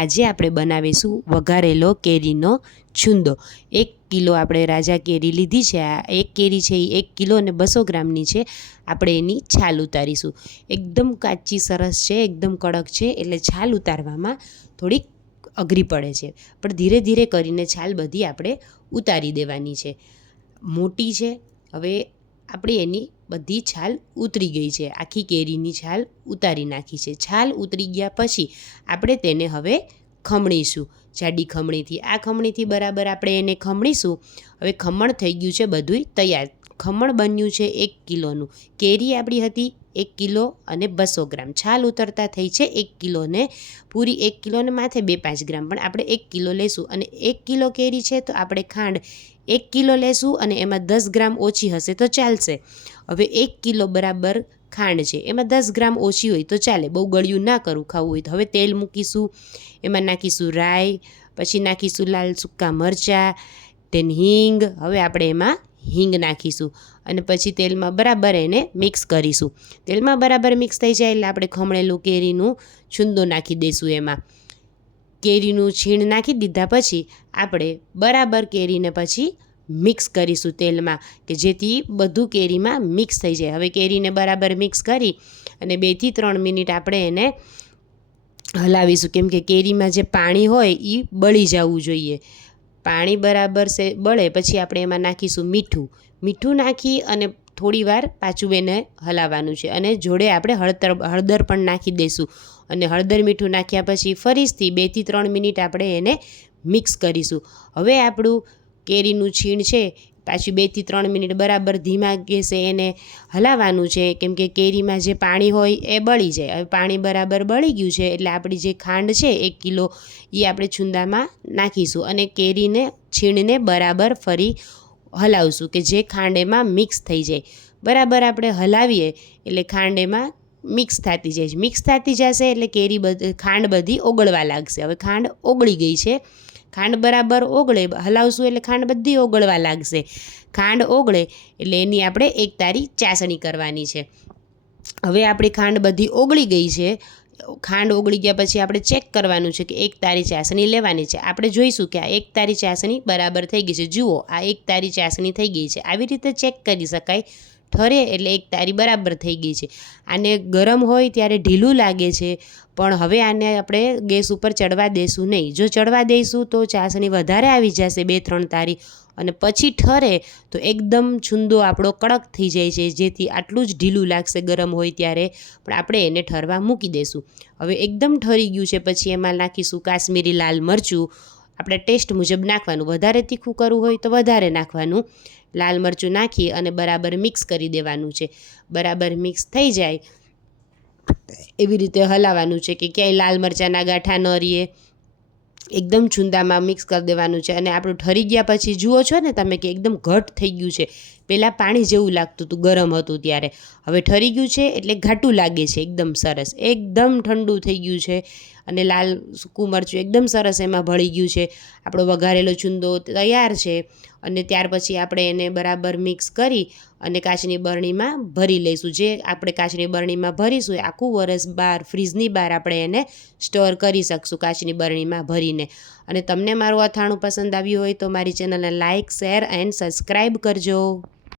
આજે આપણે બનાવીશું વઘારેલો કેરીનો છુંદો. એક કિલો આપણે રાજા કેરી લીધી છે, આ એક કેરી છે એ એક કિલો અને બસો ગ્રામની છે. આપણે એની છાલ ઉતારીશું. એકદમ કાચી સરસ છે, એકદમ કડક છે, એટલે છાલ ઉતારવામાં થોડીક અઘરી પડે છે. પણ ધીરે ધીરે કરીને છાલ બધી આપણે ઉતારી દેવાની છે. મોટી છે, હવે આપણે એની બધી છાલ ઉતરી ગઈ છે. આખી કેરીની છાલ ઉતારી નાખી છે. છાલ ઉતરી ગયા પછી આપણે તેને હવે ખમણીશું. જાડી ખમણીથી. આ ખમણીથી બરાબર આપણે એને ખમણીશું. હવે ખમણ થઈ ગયું છે બધુંય તૈયાર. ખમણ બન્યું છે એક કિલોનું. કેરી આપણી હતી એક કિલો અને બસો ગ્રામ. છાલ ઉતરતા થઈ છે એક કિલોને, પૂરી એક કિલોને માથે બે પાંચ ગ્રામ. પણ આપણે એક કિલો લેશું અને એક કિલો કેરી છે તો આપણે ખાંડ એક કિલો લેશું અને એમાં દસ ગ્રામ ઓછી હશે તો ચાલશે. હવે એક કિલો બરાબર ખાંડ છે, એમાં દસ ગ્રામ ઓછી હોય તો ચાલે. બહુ ગળ્યું ના કરવું ખાવું હોય તો. હવે તેલ મૂકીશું, એમાં નાખીશું રાઈ, પછી નાખીશું લાલ સૂકા મરચાં તેન હિંગ. હવે આપણે એમાં હિંગ નાખીશું અને પછી તેલમાં બરાબર એને મિક્સ કરીશું. તેલમાં બરાબર મિક્સ થઈ જાય એટલે આપણે ખમણેલું કેરીનું છુંદો નાખી દઈશું એમાં. કેરીનું છીણ નાખી દીધા પછી આપણે બરાબર કેરીને પછી મિક્સ કરીશું તેલમાં, કે જેથી બધું કેરીમાં મિક્સ થઈ જાય. હવે કેરીને બરાબર મિક્સ કરી અને બેથી ત્રણ મિનિટ આપણે એને હલાવીશું. કેમ કે કેરીમાં જે પાણી હોય એ બળી જવું જોઈએ. પાણી બરાબર છે બળે, પછી આપણે એમાં નાખીશું મીઠું. મીઠું નાખી અને થોડી વાર પાછું એને હલાવવાનું છે. અને જોડે આપણે હળદર હળદર પણ નાખી દઈશું અને હળદર મીઠું નાખ્યા પછી ફરીથી બેથી ત્રણ મિનિટ આપણે એને મિક્સ કરીશું. હવે આપણું કેરીનું છીણ છે પાછું બેથી ત્રણ મિનિટ બરાબર ધીમા ગેસે એને હલાવવાનું છે. કેમ કે કેરીમાં જે પાણી હોય એ બળી જાય. હવે પાણી બરાબર બળી ગયું છે એટલે આપણી જે ખાંડ છે એક કિલો એ આપણે છુંદામાં નાખીશું અને કેરીને છીણને બરાબર ફરી હલાવશું કે જે ખાંડ એમાં મિક્સ થઈ જાય. બરાબર આપણે હલાવીએ એટલે ખાંડ એમાં મિક્સ થતી જાય મિક્સ થતી જશે એટલે કેરી બધી, ખાંડ બધી ઓગળવા લાગશે. હવે ખાંડ ઓગળી ગઈ છે. ખાંડ બરાબર ઓગળે, હલાવશું એટલે ખાંડ બધી ઓગળવા લાગશે. ખાંડ ઓગળે એટલે એની આપણે એક તારી ચાસણી કરવાની છે. હવે આપણી ખાંડ બધી ઓગળી ગઈ છે. ખાંડ ઓગળી ગયા પછી આપણે ચેક કરવાનું છે કે એક તારી ચાસણી લેવાની છે. આપણે જોઈશું કે આ એક તારી ચાસણી બરાબર થઈ ગઈ છે. જુઓ, આ એક તારી ચાસણી થઈ ગઈ છે. આવી રીતે ચેક કરી શકાય. ઠરે એટલે એક તારી બરાબર થઈ ગઈ છે. આને ગરમ હોય ત્યારે ઢીલું લાગે છે, પણ હવે આને આપણે ગેસ ઉપર ચડવા દઈશું નહીં. જો ચડવા દઈશું તો ચાસણી વધારે આવી જશે બે ત્રણ તારી, અને પછી ઠરે તો એકદમ છુંદો આપણો કડક થઈ જાય છે, જેથી આટલું જ ઢીલું લાગશે ગરમ હોય ત્યારે, પણ આપણે એને ઠરવા મૂકી દઈશું હવે એકદમ ઠરી ગયું છે, પછી એમાં નાખીશું કાશ્મીરી લાલ મરચું આપણે ટેસ્ટ મુજબ નાખવાનું. વધારે તીખું કરવું હોય તો વધારે નાખવાનું. લાલ મરચું નાખી અને બરાબર મિક્સ કરી દેવાનું છે. બરાબર મિક્સ થઈ જાય એવી રીતે હલાવવાનું છે કે ક્યાંય લાલ મરચાંના ગાંઠા ન રહીએ એકદમ છુંદામાં મિક્સ કરી દેવાનું છે. અને આપણું ઠરી ગયા પછી જુઓ છો ને તમે કે એકદમ ઘટ થઈ ગયું છે. પહેલાં પાણી જેવું લાગતું હતું, ગરમ હતું ત્યારે. હવે ઠરી ગયું છે એટલે ઘાટું લાગે છે, એકદમ સરસ. એકદમ ઠંડુ થઈ ગયું છે અને લાલ સૂકું મરચું એકદમ સરસ એમાં ભળી ગયું છે. આપણો વઘારેલો ચૂંદો તૈયાર છે અને ત્યાર પછી આપણે એને બરાબર મિક્સ કરી અને કાચની બરણીમાં ભરી લઈશું. જે આપણે કાચની બરણીમાં ભરીશું એ આખું વરસ બહાર ફ્રીજની બહાર આપણે એને સ્ટોર કરી શકશું કાચની બરણીમાં ભરીને. અને તમને મારું અથાણું પસંદ આવ્યું હોય તો મારી ચેનલને લાઇક શેર એન્ડ સબસ્ક્રાઈબ કરજો.